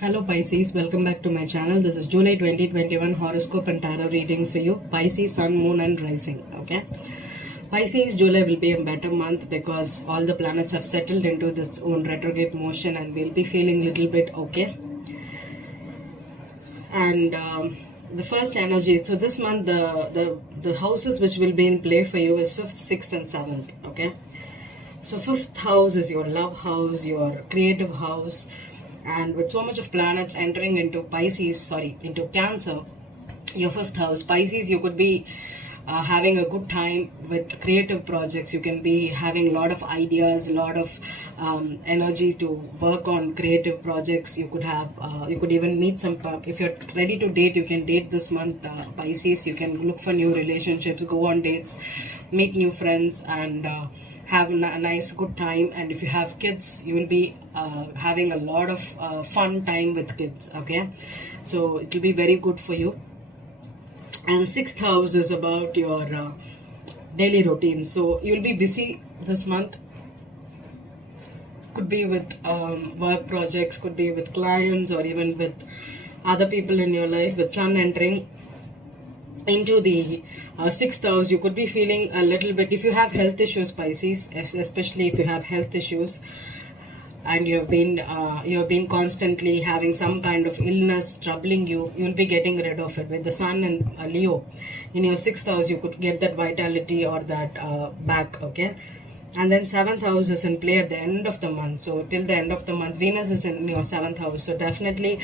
Hello Pisces, welcome back to my channel. This is July 2021 horoscope and tarot reading for you. Pisces, Sun, Moon and Rising. Okay. Pisces, July will be a better month because all the planets have settled into its own retrograde motion and we'll be feeling a little bit okay. And the first energy, so this month the houses which will be in play for you is 5th, 6th and 7th. Okay. So 5th house is your love house, your creative house. And with so much of planets entering into into Cancer, your 5th house, Pisces, you could be having a good time with creative projects. You can be having a lot of ideas, a lot of energy to work on creative projects. You could even meet some, if you're ready to date, you can date this month, Pisces. You can look for new relationships, go on dates, meet new friends, and have a nice good time. And if you have kids, you will be having a lot of fun time with kids. Okay, so it will be very good for you. And 6th house is about your daily routine, so you'll be busy this month. Could be with work projects, could be with clients, or even with other people in your life. With Sun entering into the 6th house, you could be feeling a little bit, if you have health issues, Pisces, especially if you have health issues and you have been constantly having some kind of illness troubling you, you'll be getting rid of it. With the Sun and Leo in your 6th house, you could get that vitality or that back. Okay. And then 7th house is in play at the end of the month. So till the end of the month, Venus is in your 7th house. So definitely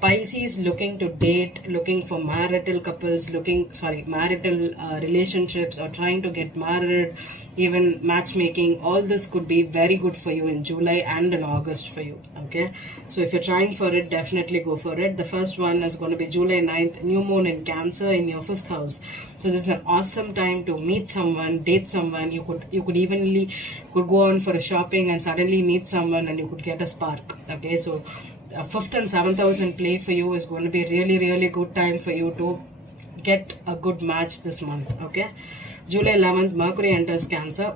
Pisces looking to date, looking for marital couples, marital relationships, or trying to get married, even matchmaking. All this could be very good for you in July and in August for you. Okay. So if you're trying for it, definitely go for it. The first one is going to be July 9th, new moon in Cancer in your 5th house. So this is an awesome time to meet someone, date someone. You could evenly could go on for a shopping and suddenly meet someone and you could get a spark. Okay, so 5th and 7th house in play for you is going to be really good time for you to get a good match this month. Okay, July 11th, Mercury enters Cancer.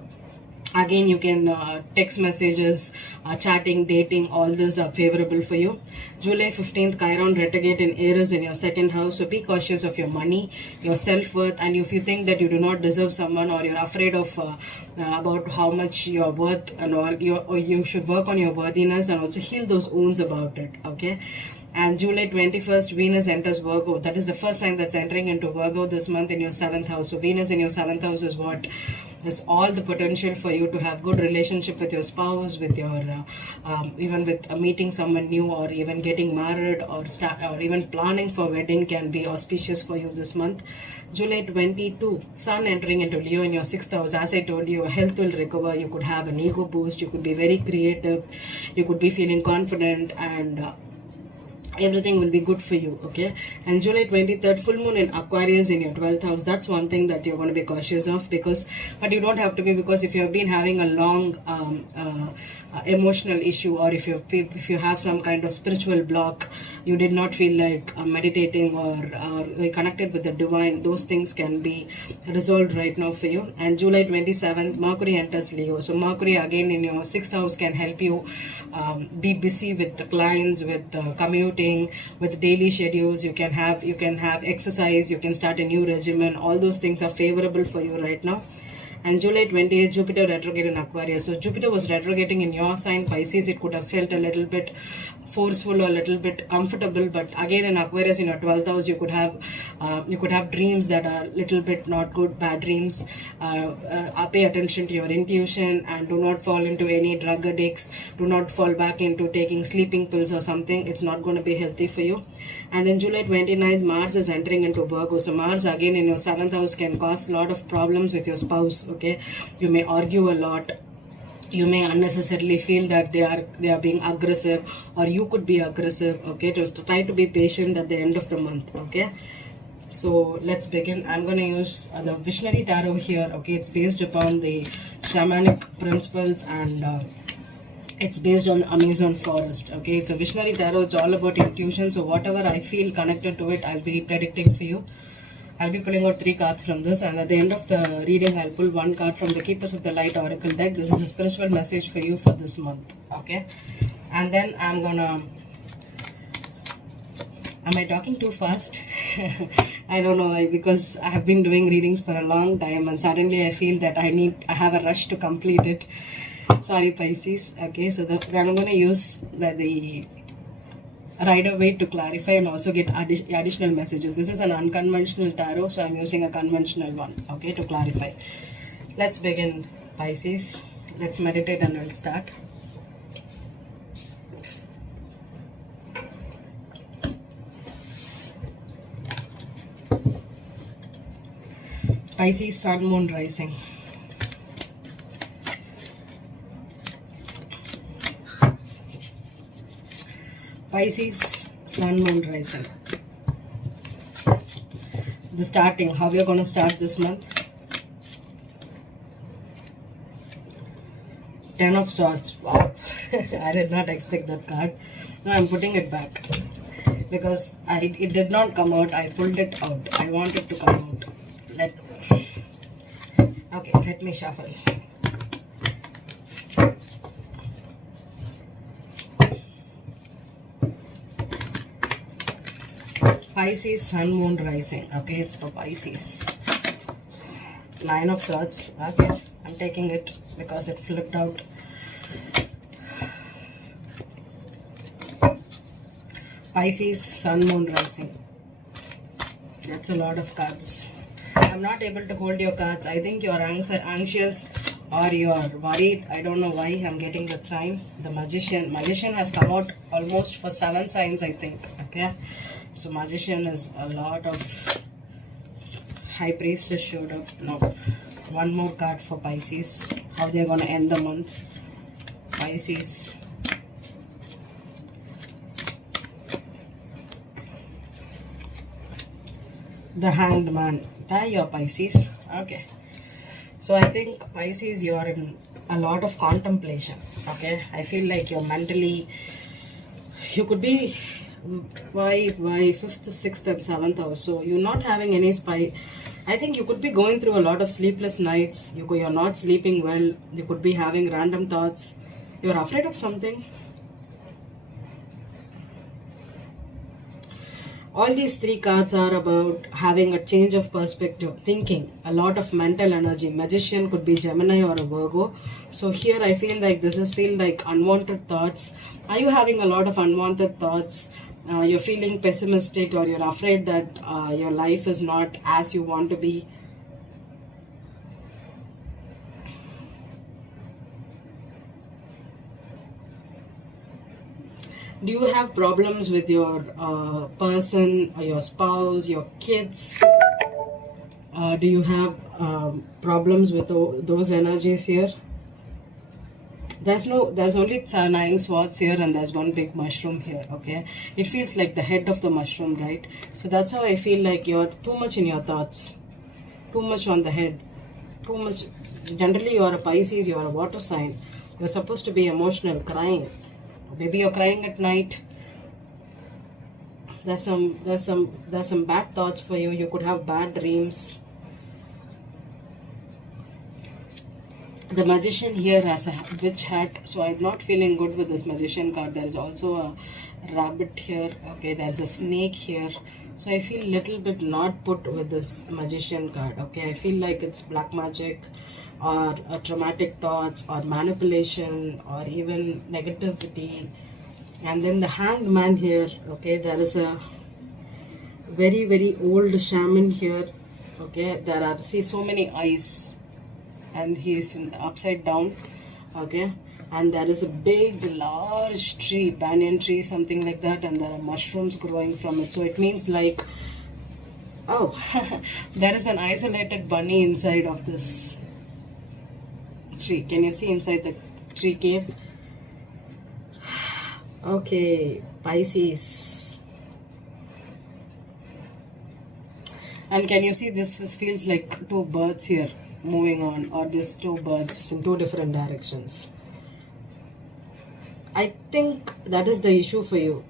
Again, you can text messages, chatting, dating, all these are favorable for you. July 15th, Chiron retrograde in Aries in your 2nd house. So be cautious of your money, your self-worth, and if you think that you do not deserve someone, or you're afraid of about how much you're worth and all, you should work on your worthiness and also heal those wounds about it. Okay. And July 21st, Venus enters Virgo. That is the first sign that's entering into Virgo this month in your 7th house. So Venus in your 7th house is what is all the potential for you to have good relationship with your spouse, with your even with meeting someone new, or even getting married, or even planning for wedding can be auspicious for you this month. July 22, Sun entering into Leo in your 6th house. As I told you, your health will recover. You could have an ego boost. You could be very creative. You could be feeling confident, and everything will be good for you. Okay. And July 23rd, full moon in Aquarius in your 12th house. That's one thing that you're going to be cautious of, but you don't have to be, because if you have been having a long emotional issue, or if you have some kind of spiritual block, you did not feel like meditating or connected with the divine, those things can be resolved right now for you. And July 27th, Mercury enters Leo. So Mercury again in your 6th house can help you be busy with the clients, with commuting, with daily schedules. You can have exercise, you can start a new regimen. All those things are favorable for you right now. And July 28th, Jupiter retrograde in Aquarius. So Jupiter was retrograding in your sign, Pisces. It could have felt a little bit forceful or a little bit comfortable, but again in Aquarius in your 12th house, you could have dreams that are a little bit not good, bad dreams. Pay attention to your intuition and do not fall into any drug addicts. Do not fall back into taking sleeping pills or something. It's not going to be healthy for you. And then July 29th, Mars is entering into Virgo. So Mars again in your 7th house can cause a lot of problems with your spouse. Okay, you may argue a lot. You may unnecessarily feel that they are being aggressive, or you could be aggressive. Okay, just try to be patient at the end of the month. Okay, so let's begin. I'm going to use the Visionary Tarot here. Okay, it's based upon the shamanic principles, and it's based on the Amazon forest. Okay, it's a Visionary Tarot. It's all about intuition. So whatever I feel connected to it, I'll be predicting for you. I'll be pulling out 3 cards from this, and at the end of the reading, I'll pull 1 card from the Keepers of the Light Oracle deck. This is a spiritual message for you for this month. Okay, and then I'm gonna Am I talking too fast? I don't know why, because I have been doing readings for a long time and suddenly I feel that I have a rush to complete it. Sorry, Pisces. Okay, so then I'm going to use the Rider Waite to clarify and also get additional messages. This is an unconventional tarot, so I'm using a conventional one, okay, to clarify. Let's begin, Pisces. Let's meditate and we'll start. Pisces, Sun, Moon, Rising. Pisces, Sun, Moon, Rising. The starting, how we are going to start this month. 10 of Swords. Wow. I did not expect that card. No, I'm putting it back. Because it did not come out. I pulled it out. I want it to come out. Okay, let me shuffle. Pisces, Sun, Moon, Rising. Okay, it's for Pisces. 9 of Swords. Okay, I'm taking it because it flipped out. Pisces, Sun, Moon, Rising. That's a lot of cards. I'm not able to hold your cards. I think you're anxious or you're worried. I don't know why I'm getting that sign. The Magician. Magician has come out almost for 7 signs, I think. Okay. So Magician is a lot of... High Priestess showed up. Now, one more card for Pisces. How they're going to end the month. Pisces. The Hanged Man. There you're Pisces. Okay. So I think Pisces, you're in a lot of contemplation. Okay. I feel like you're mentally... You could be... Why 5th, 6th and 7th house. So you're not having any spy. I think you could be going through a lot of sleepless nights. You're not sleeping well. You could be having random thoughts. You're afraid of something. All these 3 cards are about having a change of perspective, thinking, a lot of mental energy. Magician could be Gemini or a Virgo. So here I feel like feel like unwanted thoughts. Are you having a lot of unwanted thoughts? You're feeling pessimistic or you're afraid that your life is not as you want to be. Do you have problems with your person or your spouse, your kids? Do you have problems with those energies here? There's only 9 swords here and there's one big mushroom here, okay? It feels like the head of the mushroom, right? So that's how I feel like you're too much in your thoughts. Too much on the head. Too much. Generally, you're a Pisces, you're a water sign. You're supposed to be emotional, crying. Maybe you're crying at night. There's some bad thoughts for you. You could have bad dreams. The Magician here has a witch hat, so I'm not feeling good with this Magician card. There's also a rabbit here. Okay, there's a snake here. So I feel a little bit not put with this Magician card. Okay, I feel like it's black magic or traumatic thoughts or manipulation or even negativity. And then the Hanged Man here. Okay, there is a very, very old shaman here. Okay, there are, see, so many eyes. And he is upside down, okay, and there is a big large tree, banyan tree, something like that, and there are mushrooms growing from it. So it means like, oh, there is an isolated bunny inside of this tree. Can you see inside the tree cave? Okay, Pisces. And can you see this feels like 2 birds here moving on, or these 2 birds in 2 different directions. I think that is the issue for you.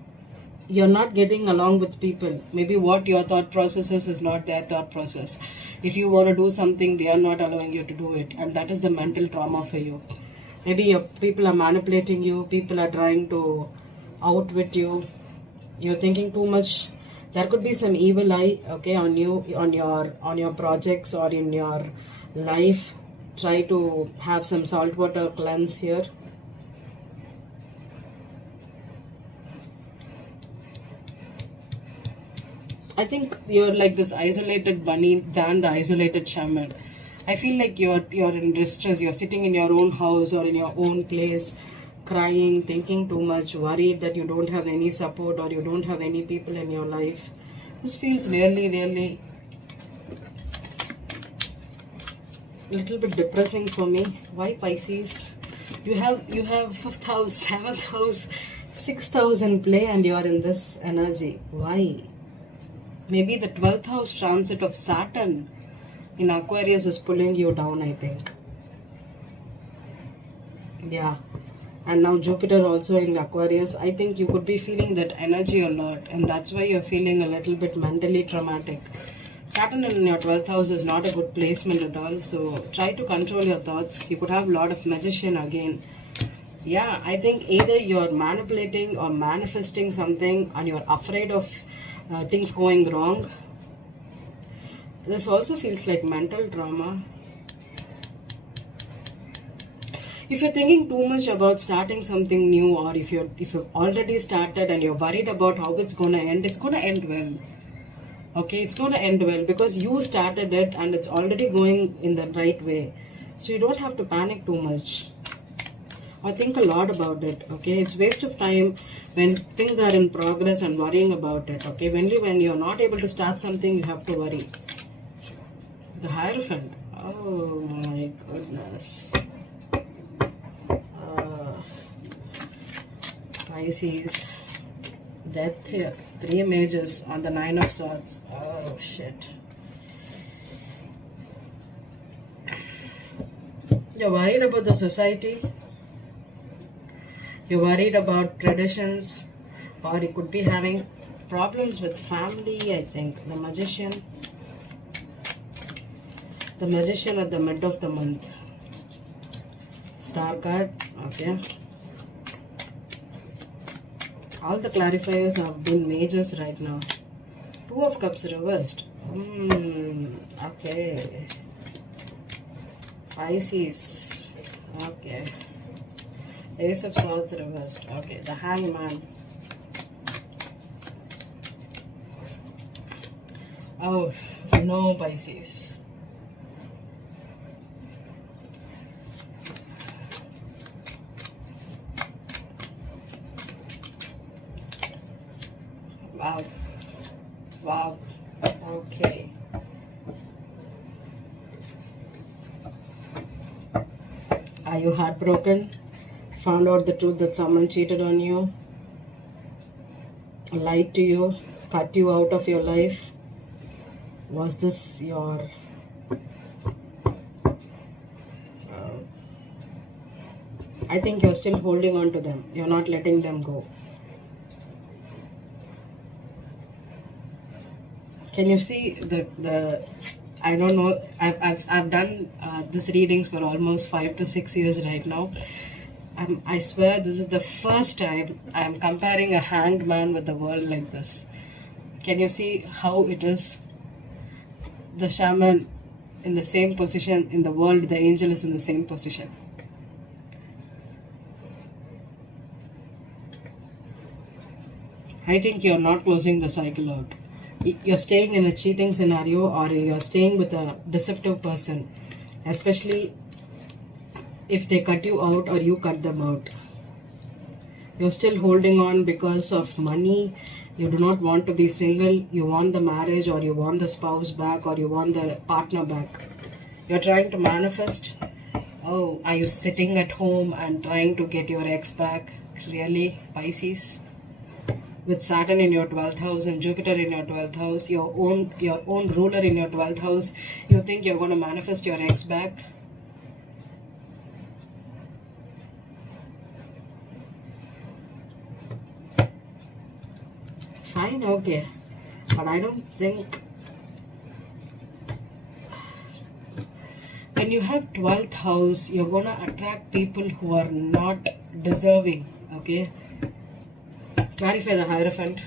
You're not getting along with people. Maybe what your thought process is not their thought process. If you want to do something, they are not allowing you to do it, and that is the mental trauma for you. Maybe people are manipulating you, people are trying to outwit you. You're thinking too much. There could be some evil eye, okay, on you, on your projects or in your life. Try to have some saltwater cleanse here. I think you're like this isolated bunny than the isolated shaman. I feel like you're in distress. You're sitting in your own house or in your own place, crying, thinking too much, worried that you don't have any support or you don't have any people in your life. This feels really, really a little bit depressing for me. Why Pisces? You have fifth house, seventh house, sixth house in play, and you are in this energy. Why? Maybe the 12th house transit of Saturn in Aquarius is pulling you down, I think. Yeah. And now Jupiter also in Aquarius. I think you could be feeling that energy a lot, and that's why you're feeling a little bit mentally traumatic. Saturn in your 12th house is not a good placement at all, so try to control your thoughts. You could have a lot of magician again. Yeah, I think either you're manipulating or manifesting something and you're afraid of things going wrong. This also feels like mental trauma. If you're thinking too much about starting something new, or if you've already started and you're worried about how it's gonna end, it's gonna end well. Okay, it's gonna end well because you started it and it's already going in the right way. So you don't have to panic too much or think a lot about it. Okay, it's waste of time when things are in progress and worrying about it. Okay, when you're not able to start something, you have to worry. The Hierophant. Oh my goodness. Pisces. Death here. 3 mages on the 9 of swords. Oh shit. You're worried about the society. You're worried about traditions, or you could be having problems with family, I think. The Magician. The Magician at the mid of the month. Star card. Okay. All the clarifiers have been majors right now. 2 of Cups reversed. Okay. Pisces. Okay. Ace of Swords reversed. Okay. The Hangman. Oh, no, Pisces. Wow. Wow. Okay. Are you heartbroken? Found out the truth that someone cheated on you? Lied to you? Cut you out of your life? Was this your... I think you're still holding on to them. You're not letting them go. Can you see the I don't know, I've done this readings for almost 5 to 6 years right now. I swear this is the first time I'm comparing a hanged man with the world like this. Can you see how it is? The shaman in the same position in the world, the angel is in the same position. I think you're not closing the cycle out. You're staying in a cheating scenario, or you're staying with a deceptive person, especially if they cut you out or you cut them out. You're still holding on because of money. You do not want to be single. You want the marriage, or you want the spouse back, or you want the partner back. You're trying to manifest. Oh, are you sitting at home and trying to get your ex back? Really, Pisces? With Saturn in your 12th house and Jupiter in your 12th house, your own ruler in your 12th house, you think you're going to manifest your ex back? Fine, okay. But I don't think... When you have 12th house, you're going to attract people who are not deserving, okay? Clarify the Hierophant.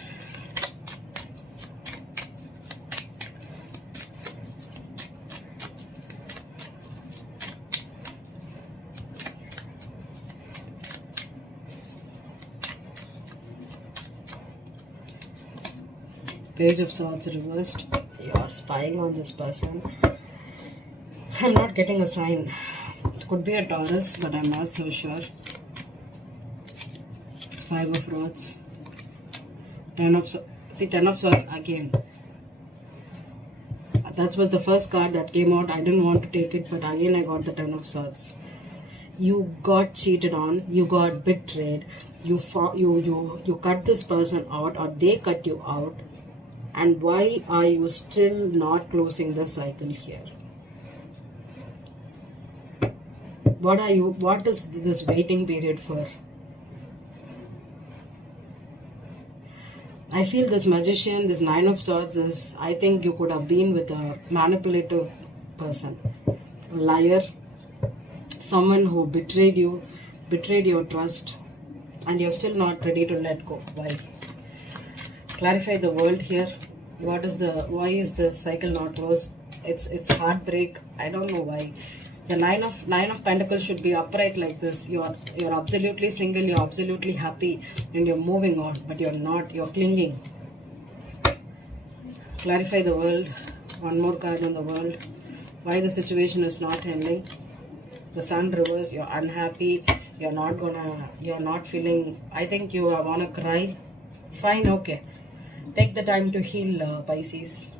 Page of Swords reversed. You're spying on this person. I'm not getting a sign. It could be a Taurus, but I'm not so sure. Five of Rods. Ten of Swords again. That was the first card that came out. I didn't want to take it, but again I got the Ten of Swords. You got cheated on. You got betrayed. You cut this person out, or they cut you out. And why are you still not closing the cycle here? What is this waiting period for? I feel this Magician, this Nine of Swords is, I think you could have been with a manipulative person, liar, someone who betrayed you, betrayed your trust, and you're still not ready to let go. Why? Clarify the world here. Why is the cycle not closed? It's heartbreak. I don't know why. The Nine of Pentacles should be upright like this. You're absolutely single, you're absolutely happy, and you're moving on, but you're not. You're clinging. Clarify the world. One more card on the world. Why the situation is not ending. The Sun reverse. You're unhappy. You're not feeling. I think you wanna cry. Fine, okay. Take the time to heal, Pisces.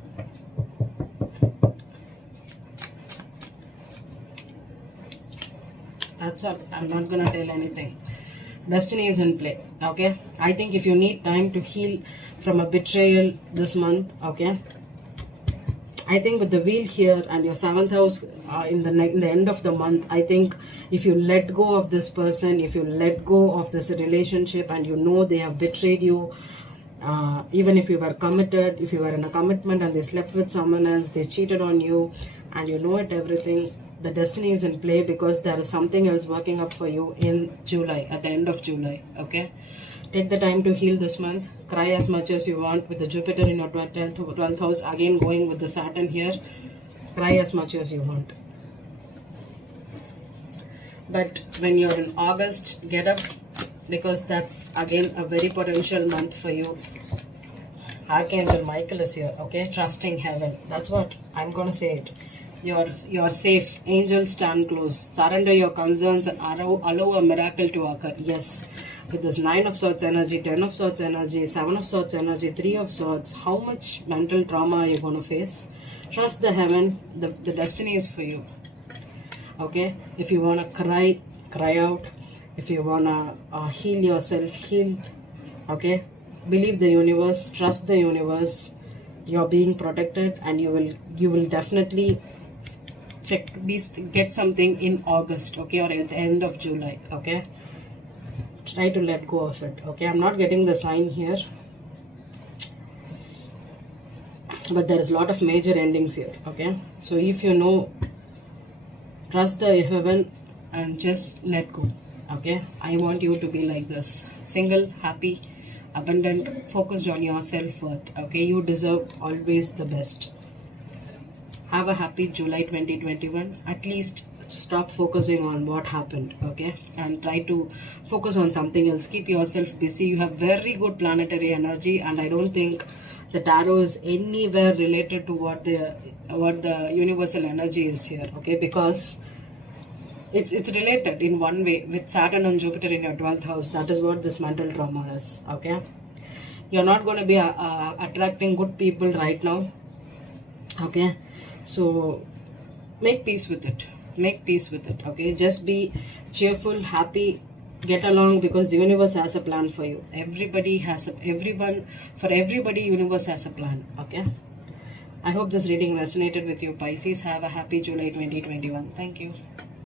That's all. I'm not gonna tell anything. Destiny is in play. Okay. I think if you need time to heal from a betrayal this month, okay. I think with the wheel here and your 7th house in the end of the month, I think if you let go of this person, if you let go of this relationship, and you know they have betrayed you, even if you were committed, if you were in a commitment and they slept with someone else, they cheated on you, and you know it, everything. The destiny is in play because there is something else working up for you in July, at the end of July, okay? Take the time to heal this month. Cry as much as you want with the Jupiter in your 12th house, again going with the Saturn here. Cry as much as you want. But when you're in August, get up, because that's again a very potential month for you. Archangel Michael is here, okay? Trusting heaven. That's what I'm going to say it. You're safe. Angels stand close. Surrender your concerns and allow a miracle to occur. Yes. With this 9 of Swords energy, 10 of Swords energy, 7 of Swords energy, 3 of Swords, how much mental trauma are you going to face? Trust the heaven. The destiny is for you. Okay? If you want to cry out. If you want to heal yourself, heal. Okay? Believe the universe. Trust the universe. You're being protected, and you will definitely get something in August, okay, or at the end of July, okay? Try to let go of it, okay? I'm not getting the sign here, but there is a lot of major endings here, okay? So if you know, trust the heaven and just let go, okay? I want you to be like this, single, happy, abundant, focused on your self-worth, okay? You deserve always the best. Have a happy July 2021. At least stop focusing on what happened, okay? And try to focus on something else. Keep yourself busy. You have very good planetary energy, and I don't think the tarot is anywhere related to what the universal energy is here, okay? Because it's related in one way with Saturn and Jupiter in your 12th house. That is what this mental trauma is, okay? You're not going to be attracting good people right now, okay? So make peace with it. Make peace with it, okay? Just be cheerful, happy, get along, because the universe has a plan for you. Everybody, universe has a plan, okay? I hope this reading resonated with you, Pisces. Have a happy July 2021. Thank you.